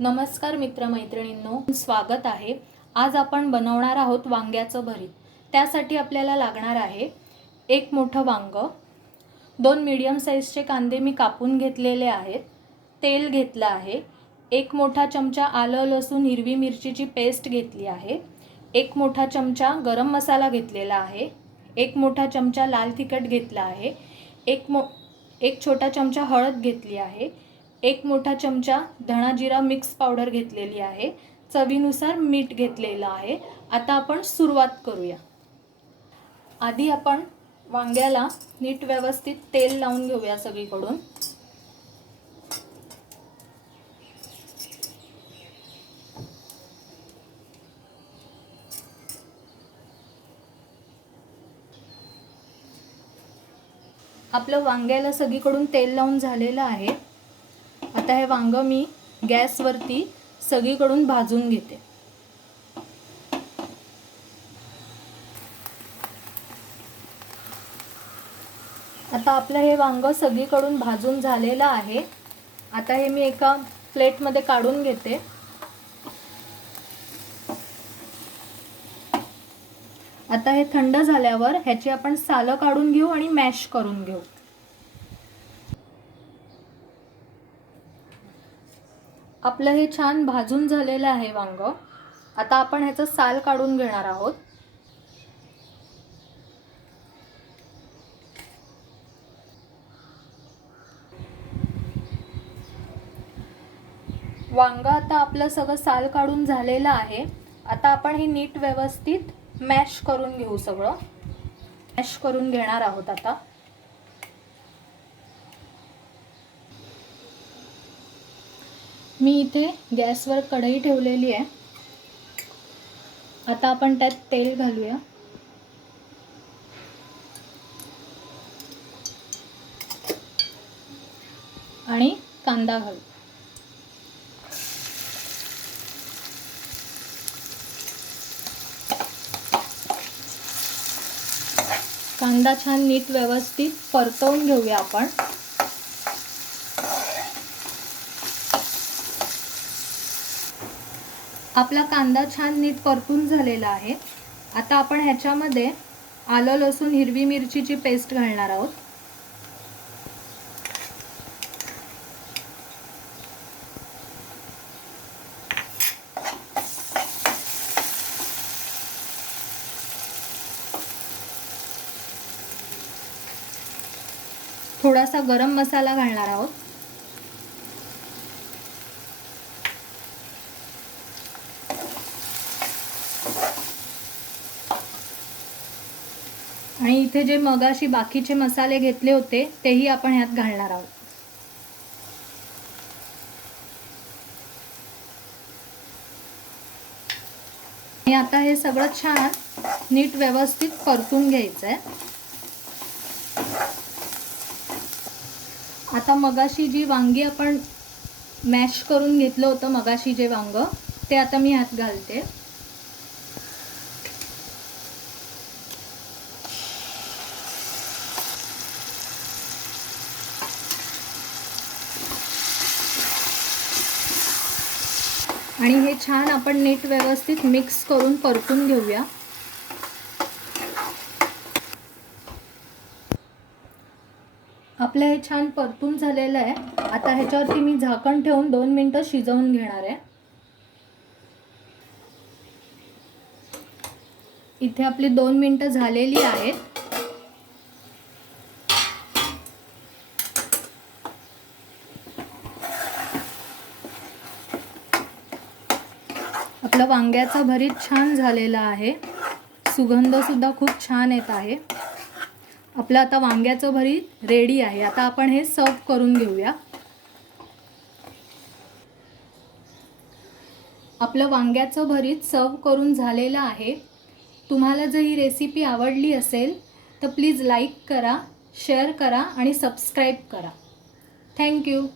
नमस्कार मित्रमैत्रिणींनो स्वागत आहे. आज आपण बनवणार आहोत वांग्याचं भरीत. त्यासाठी आपल्याला लागणार आहे एक मोठं वांग. दोन मीडियम साईजचे कांदे मी कापून घेतलेले आहेत. तेल घेतलं आहे. एक मोठा चमचा आलं लसूण हिरवी मिरचीची पेस्ट घेतली आहे. एक मोठा चमचा गरम मसाला घेतलेला आहे. एक मोठा चमचा लाल तिखट घेतला आहे. एक मो एक छोटा चमचा हळद घेतली आहे. एक मोठा चमचा धणा जिरा मिक्स पावडर घेतलेली आहे. चवीनुसार मीठ घेतलेलं आहे. आता आपण सुरुवात करूया. आधी आपण वांग्याला नीट व्यवस्थित तेल लावून घेऊया सगळीकडून. आपलं वांग्याला सगळीकडून तेल लावून झालेलं आहे. आता हे वांग मी गॅसवरती सगळीकडून भाजून घेते. आता आपलं हे वांग सगळीकडून भाजून झालेलं आहे. आता हे मी एका प्लेटमध्ये काढून घेते. आता हे थंड झाल्यावर ह्याची आपण सालं काढून घेऊ आणि मॅश करून घेऊ. आपलं हे छान भाजून झालेलं आहे वांग. आता आपण ह्याचं साल काढून घेणार आहोत. वांग आता आपलं सगळं साल काढून झालेलं आहे. आता आपण हे नीट व्यवस्थित मॅश करून घेऊ सगळं. मॅश करून घेणार आहोत आता. मी इथे गॅसवर कढई ठेवलेली आहे. आता आपण त्यात तेल घालूया. आणि कांदा घालू. कांदा छान नीट व्यवस्थित परतवून घेऊया आपण. आपला कांदा छान नीट परतून झालेला आहे. आता आपण ह्याच्यामध्ये आलं लसूण हिरवी मिरचीची पेस्ट घालणार आहोत. थोडासा गरम मसाला घालणार आहोत. आणि इथे जे मगाशी बाकीचे मसाले घेतले होते तेही आपण ह्यात घालणार आहोत. आणि आता हे सगळं छान नीट व्यवस्थित परतून घ्यायचं आहे आता मगाशी जी वांगी आपण मॅश करून घेतलं होतं मगाशी जे वांग ते आता मी ह्यात घालते. आणि हे छान आपण नीट व्यवस्थित मिक्स करून परतून घेऊया. आपलं हे छान परतून झालेलं आहे. आता ह्याच्यावरती मी झाकण ठेवून दोन मिनटं शिजवून घेणार आहे. इथे आपली दोन मिनटं झालेली आहेत. आपलं वांग्याचा भरीत छान झालेला आहे. सुगंधसुद्धा खूप छान येत आहे. आपलं आता वांग्याचं भरीत रेडी आहे. आता आपण हे सर्व करून घेऊया. आपलं वांग्याचं भरीत सर्व करून झालेलं आहे. तुम्हाला जर ही रेसिपी आवडली असेल तर प्लीज लाईक करा शेअर करा आणि सबस्क्राईब करा. थँक्यू